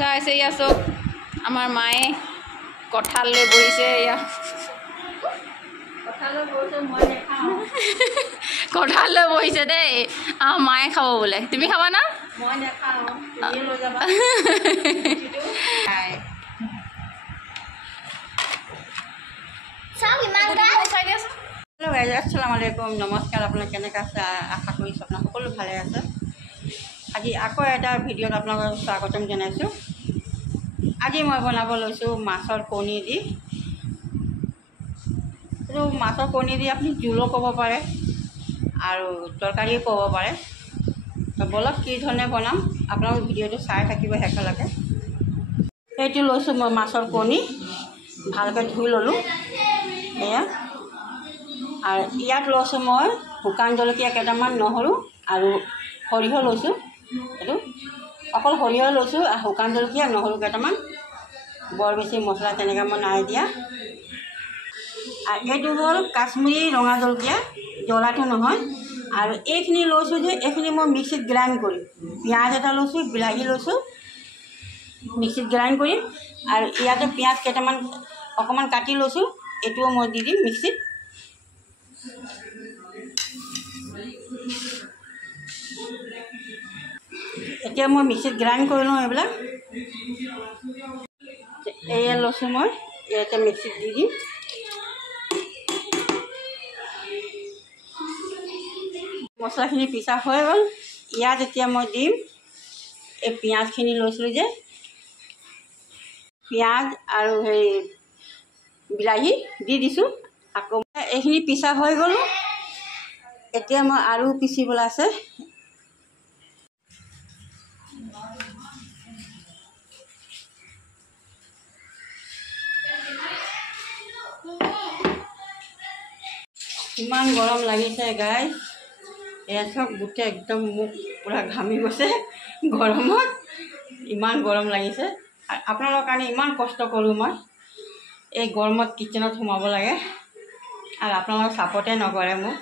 গাইছ এয়া চব আমাৰ মায়ে কঁঠাল লৈ বহিছে। এয়া কঁঠাল লৈ বহিছে দেই। আমাৰ মায়ে খাব বোলে, তুমি খাবা না? মই নেখাওঁ, তুমিয়ে লৈ যাবা। হেল্ল' গাইজ, আসসালামু আলাইকুম, নমস্কাৰ। আপোনালোক কেনেকৈ আছে? আশা কৰিছোঁ আপোনাক সকলো ভালে আছে। আজি আকৌ এটা ভিডিঅ'ত আপোনালোকক স্বাগতম জনাইছোঁ। আজি মই বনাব লৈছোঁ মাছৰ কণী দি। এইটো মাছৰ কণী দি আপুনি জোলো ক'ব পাৰে আৰু তৰকাৰীও ক'ব পাৰে। বলক কি ধৰণে বনাম আপোনালোক ভিডিঅ'টো চাই থাকিব শেষলৈকে। এইটো লৈছোঁ মই মাছৰ কণী, ভালকৈ ধুই ল'লোঁ এয়া। আৰু ইয়াত লৈছোঁ মই শুকান জলকীয়া কেইটামান, নহৰু আৰু সৰিয়হ লৈছোঁ। এইটো অকল সৰিয়হ লৈছোঁ আৰু শুকান জলকীয়া, নহৰু কেইটামান। বৰ বেছি মছলা তেনেকৈ মই নাই দিয়া। আৰু এইটো হ'ল কাশ্মীৰী ৰঙা জলকীয়া, জ্বলাটো নহয়। আৰু এইখিনি লৈছোঁ যে এইখিনি মই মিক্সিত গ্ৰাইণ্ড কৰিম। পিঁয়াজ এটা লৈছোঁ, বিলাহী লৈছোঁ, মিক্সিত গ্ৰাইণ্ড কৰিম। আৰু ইয়াতে পিঁয়াজ কেইটামান অকণমান কাটি লৈছোঁ, এইটোও মই দি দিম মিক্সিত। এতিয়া মই মিক্সিত গ্ৰাইণ্ড কৰি লওঁ এইবিলাক। এয়া লৈছোঁ মই, ইয়াতে মিক্সিত দি দিম। মছলাখিনি পিছা হৈ গ'ল। ইয়াত এতিয়া মই দিম এই পিঁয়াজখিনি লৈছিলোঁ যে, পিঁয়াজ আৰু বিলাহী দি দিছোঁ। আকৌ এইখিনি পিছা হৈ গ'ল। এতিয়া মই আৰু পিচিবলৈ আছে। ইমান গৰম লাগিছে গাইজ, এয়া চব গোটেই একদম মোক পূৰা ঘামি গৈছে গৰমত। ইমান গৰম লাগিছে আৰু আপোনালোকৰ কাৰণে ইমান কষ্ট কৰোঁ মই। এই গৰমত কিটচেনত সোমাব লাগে আৰু আপোনালোকে ছাপোৰ্টে নকৰে মোক।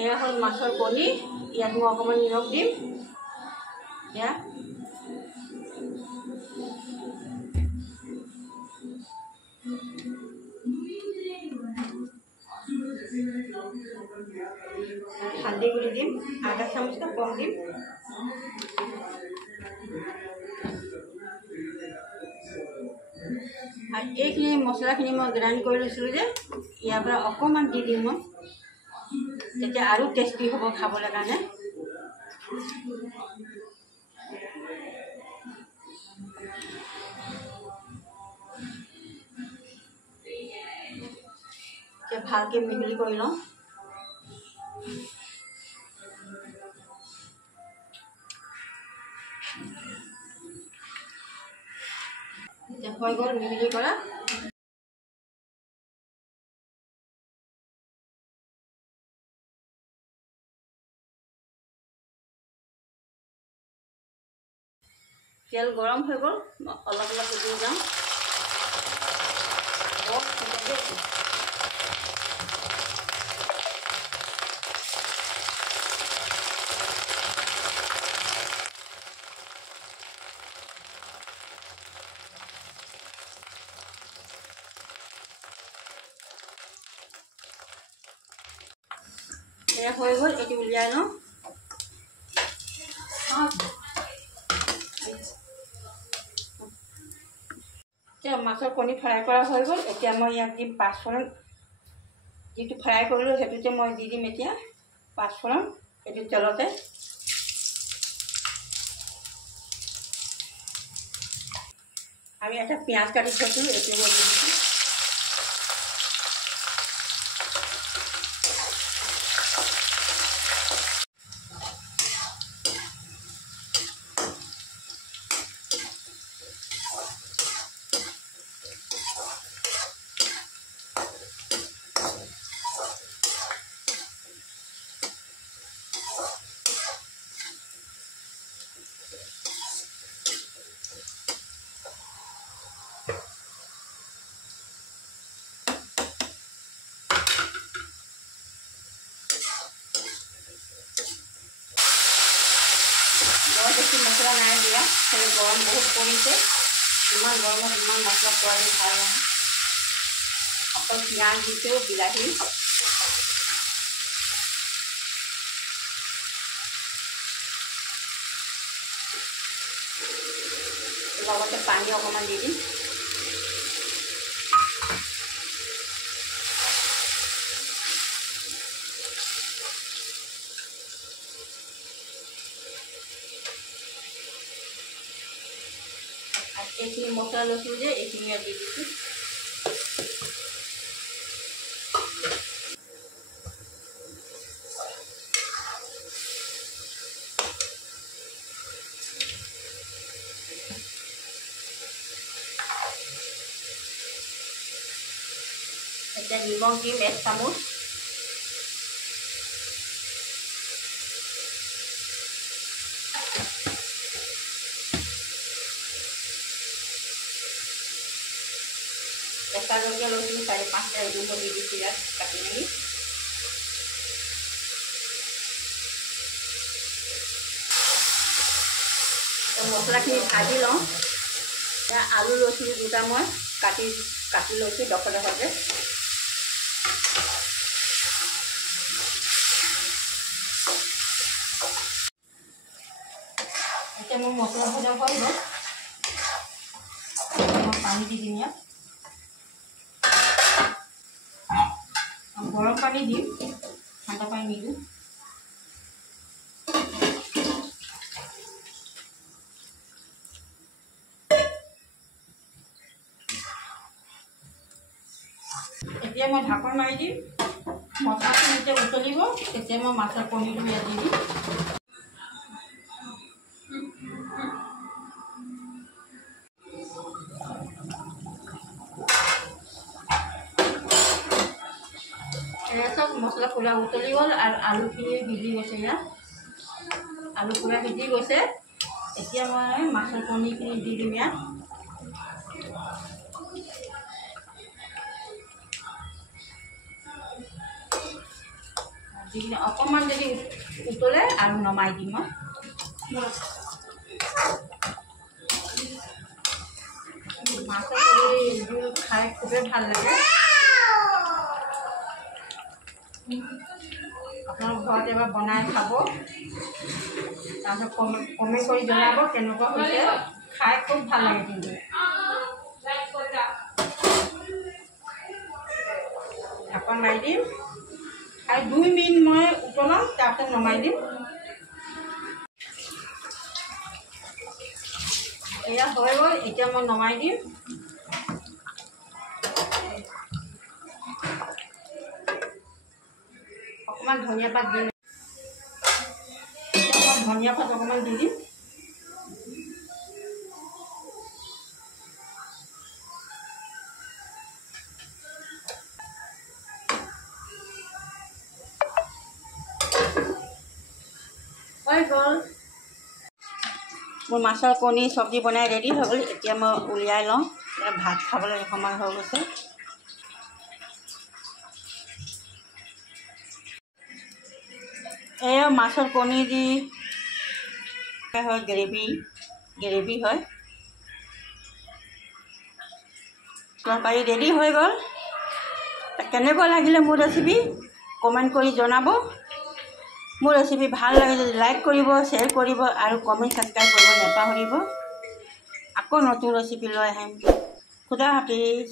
এয়া হ'ল মাছৰ কণী, ইয়াত মই অকণমান নিমখ দিম। এয়া হালধি গুড়ি দিম, আধা চামুচকৈ কম দিম। আৰু এইখিনি মছলাখিনি মই গ্ৰাইণ্ড কৰি লৈছিলোঁ যে, ইয়াৰ পৰা অকণমান দি দিম মই, তেতিয়া আৰু টেষ্টি হ'ব খাবলৈ কাৰণে। এতিয়া ভালকৈ মিহলি কৰি লওঁ। এতিয়া হৈ গ'ল মিহলি কৰা। তেল গৰম হৈ গ'ল, মই অলপ অলপ দি যাওঁ। এয়া হৈ গ'ল, এইটো উলিয়াই লওঁ। এতিয়া মাছৰ কণী ফ্ৰাই কৰা হৈ গ'ল। এতিয়া মই ইয়াত দিম পাঁচফোৰণ। যিটো ফ্ৰাই কৰিলোঁ সেইটোতে মই দি দিম এতিয়া পাঁচফোৰণ, এইটো তেলতে। আমি এটা পিঁয়াজ কাটি থৈছিলোঁ, এইটো মই দি দিছোঁ। বৰ বেছি মছলা নাই দিয়া, খালি গৰম বহুত পৰিছে। ইমান গৰমত ইমান মছলা খোৱাটো ভাল নহয়। অকল পিঁয়াজ দিছোঁ, বিলাহী, লগতে পানী অকণমান দি দিম। আৰু এইখিনি মছলা লৈছোঁ যে এইখিনি দি দিছোঁ। এতিয়া নিমখ দিম 1 চামুচ। কেঁচা জলকীয়া লৈছিলোঁ 4-5টা, এইটো মই দি দিছোঁ ইয়াত কাটি মেলি। মছলাখিনি ভাজি লওঁ। এতিয়া আলু লৈছিলোঁ 2টা, মই কাটি লৈছোঁ ডখৰকে। এতিয়া মোৰ মছলা ভজা হৈ গ'ল। মই পানী দি দিম ইয়াত। গৰম পানী দিম, ঠাণ্ডা পানী নিদিওঁ। এতিয়া মই ঢাকন মাৰি দিম। মছলাখিনি যেতিয়া উতলিব তেতিয়া মই মাছৰ কণীটো ইয়াত দি দিম। চব মছলা পুৰা উতলি গ'ল আৰু আলুখিনি সিজি গৈছে। ইয়াত আলু পুৰা সিজি গৈছে। এতিয়া মই মাছৰ কণীখিনি দি দিম ইয়াত। দি কিনে অকণমান যদি উতলে আৰু নমাই দিম। মাছৰ কণী জোল খাই খুবেই ভাল লাগে। আপোনালোক ঘৰত এবাৰ বনাই খাব, তাৰপিছত কমেণ্ট কৰি জনাব কেনেকুৱা হৈছে। খাই খুব ভাল লাগে। কিন্তু ঢাকন মাৰি দিম আৰু 2 মিনিট মই উতলাম, তাৰপিছত নমাই দিম। এয়া হৈ গ'ল। এতিয়া মই নমাই দিম। অকণমান ধনিয়া পাত দিম। এতিয়া মই ধনিয়া পাত অকণমান দি দিম। হৈ গ'ল। মোৰ মাছৰ কণী চব্জি বনাই ৰেডি হৈ গ'ল। এতিয়া মই উলিয়াই লওঁ। ভাত খাবলৈ সময় হৈ গৈছে। এয়া মাছৰ কণী দি হয় গ্ৰেভি হয়। তৰকাৰী ৰেডি হৈ গ'ল। কেনেকুৱা লাগিলে মোৰ ৰেচিপি কমেণ্ট কৰি জনাব। মোৰ ৰেচিপি ভাল লাগে যদি লাইক কৰিব, শ্বেয়াৰ কৰিব আৰু কমেণ্ট ছাবস্ক্ৰাইব কৰিব নাপাহৰিব। আকৌ নতুন ৰেচিপি লৈ আহিম। খুদা হাফিজ।